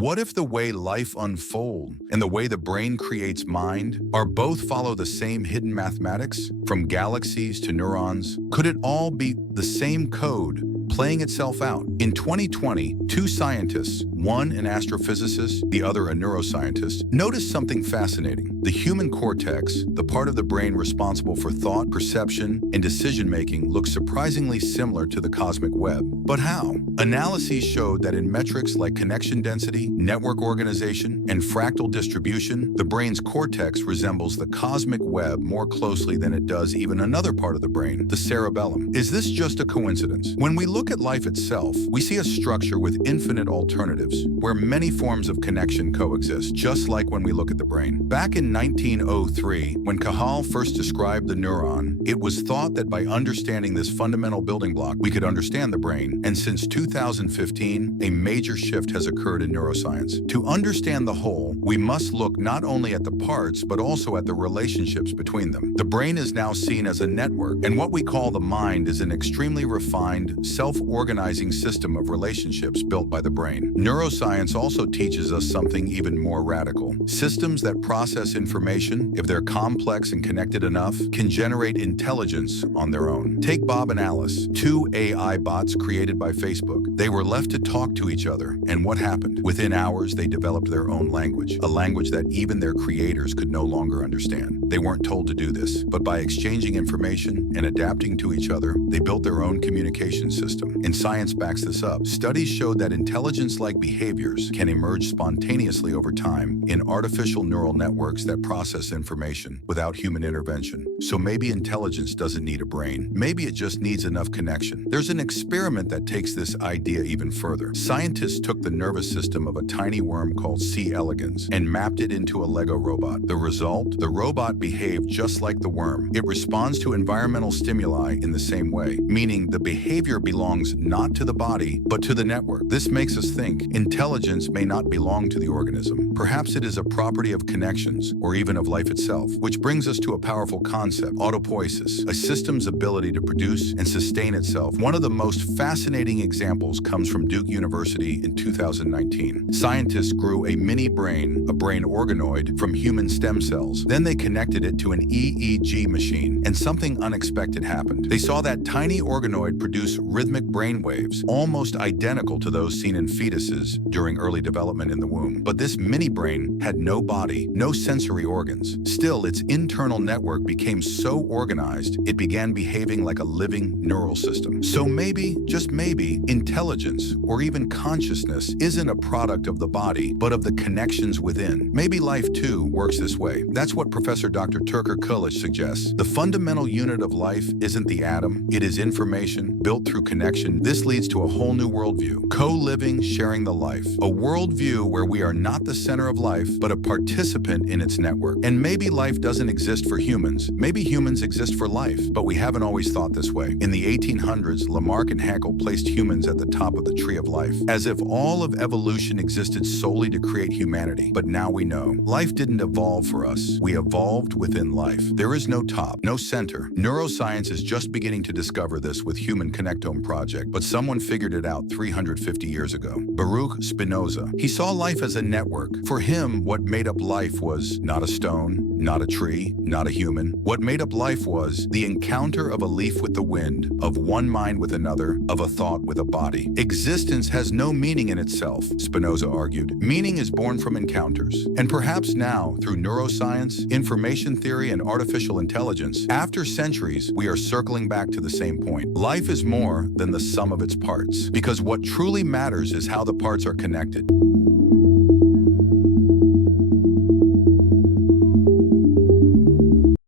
What if the way life unfolds and the way the brain creates mind are both follow the same hidden mathematics? From galaxies to neurons, could it all be the same code playing itself out? In 2020, two scientists, one an astrophysicist, the other a neuroscientist, noticed something fascinating. The human cortex, the part of the brain responsible for thought, perception, and decision-making, looks surprisingly similar to the cosmic web. But how? Analyses showed that in metrics like connection density, network organization, and fractal distribution, the brain's cortex resembles the cosmic web more closely than it does even another part of the brain, the cerebellum. Is this just a coincidence? When we look at life itself, we see a structure with infinite alternatives, where many forms of connection coexist, just like when we look at the brain. Back in 1903, when Cahal first described the neuron, it was thought that by understanding this fundamental building block, we could understand the brain. And since 2015, a major shift has occurred in neuroscience. To understand the whole, we must look not only at the parts, but also at the relationships between them. The brain is now seen as a network, and what we call the mind is an extremely refined, self-organizing system of relationships built by the brain. Neuroscience also teaches us something even more radical. Systems that process information, if they're complex and connected enough, can generate intelligence on their own. Take Bob and Alice, two AI bots created by Facebook. They were left to talk to each other, and what happened? Within hours, they developed their own language, a language that even their creators could no longer understand. They weren't told to do this, but by exchanging information and adapting to each other, they built their own communication system. And science backs this up. Studies showed that intelligence-like behaviors can emerge spontaneously over time in artificial neural networks that process information without human intervention. So maybe intelligence doesn't need a brain. Maybe it just needs enough connection. There's an experiment that takes this idea even further. Scientists took the nervous system of a tiny worm called C. elegans and mapped it into a Lego robot. The result? The robot behaved just like the worm. It responds to environmental stimuli in the same way, meaning the behavior belongs not to the body, but to the network. This makes us think intelligence may not belong to the organism. Perhaps it is a property of connections, or even of life itself, which brings us to a powerful concept, autopoiesis, a system's ability to produce and sustain itself. One of the most fascinating examples comes from Duke University in 2019. Scientists grew a mini brain, a brain organoid, from human stem cells. Then they connected it to an EEG machine, and something unexpected happened. They saw that tiny organoid produce rhythmic brainwaves, almost identical to those seen in fetuses during early development in the womb. But this mini brain had no body, no sensory organs. Still, its internal network became so organized, it began behaving like a living neural system. So maybe, just maybe, intelligence, or even consciousness, isn't a product of the body, but of the connections within. Maybe life, too, works this way. That's what Professor Dr. Turker Kulich suggests. The fundamental unit of life isn't the atom, it is information, built through connection. This leads to a whole new worldview. Co-living, sharing the life. A worldview where we are not the center of life, but a participant in its network. And maybe life doesn't exist for humans. Maybe humans exist for life, but we haven't always thought this way. In the 1800s, Lamarck and Haeckel placed humans at the top of the tree of life, as if all of evolution existed solely to create humanity. But now we know, life didn't evolve for us. We evolved within life. There is no top, no center. Neuroscience is just beginning to discover this with Human Connectome Project, but someone figured it out 350 years ago. Baruch Spinoza. He saw life as a network. For him, what made up life was not a stone, not a tree, not a human. What made up life was the encounter of a leaf with the wind, of one mind with another, of a thought with a body. Existence has no meaning in itself, Spinoza argued. Meaning is born from encounters. And perhaps now, through neuroscience, information theory, and artificial intelligence, after centuries, we are circling back to the same point. Life is more than the sum of its parts, because what truly matters is how the parts are connected.